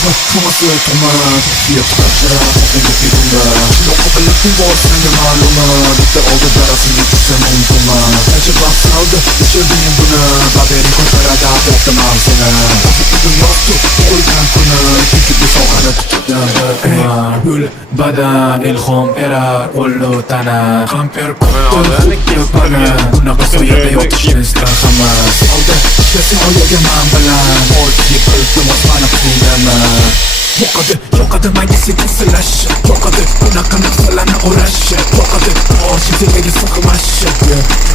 Osma Toması tomat Fiyat kaçra Kopya filmda Şundoq biletning bor senga ma'luma Bitta oldi darasini tushsam untuma Qancha vaqt saldi Ishilding buni Babering ko'taradi O'qitaman seni Ofiqligim yoqdi Qo'ygan kuni Chunki bu sohani tutgan Gul badan ilhom erar Qo'llu tana Qamper kutdi bana Bunaqa soyada yotishni istar hamma Solda ishlasang oyoga man bilan Ortiga iltimos mani qiynaman Yoqadi mayga sekin silash Yoqadi bunaqa narsalarni o'rash Yoqadi boshi tevaga sig'mash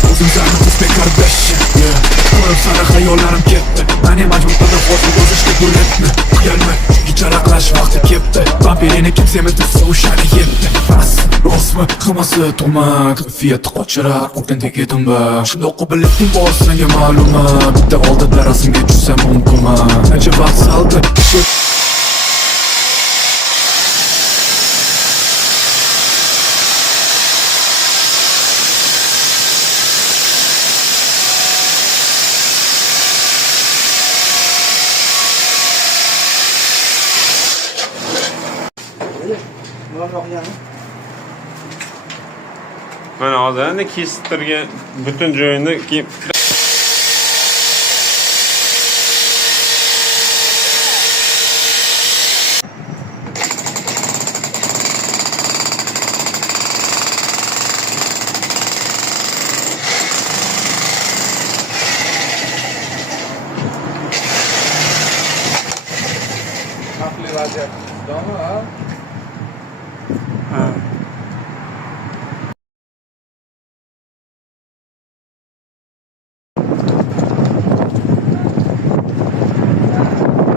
O'zim zarni biz bekardash Ko'rib sari xayollarim ketdi Mani majbur qildi ho'sni yozishga duretni Uyalma chunki charaqlash vaqti ketdi Vampirini kim semirtirsa o'shani yetdi Rostmi hammasi to'mak Fiyati qochirar qo'rqin tegedimba Shundoq biletning bor senga ma'luma Bitta oldi darasimga tushsam mumkinma Qancha vaqt saldi Mana hozir endi kestirgan butun joyini kiyib Xavfli vaziyat. To'g'rimi?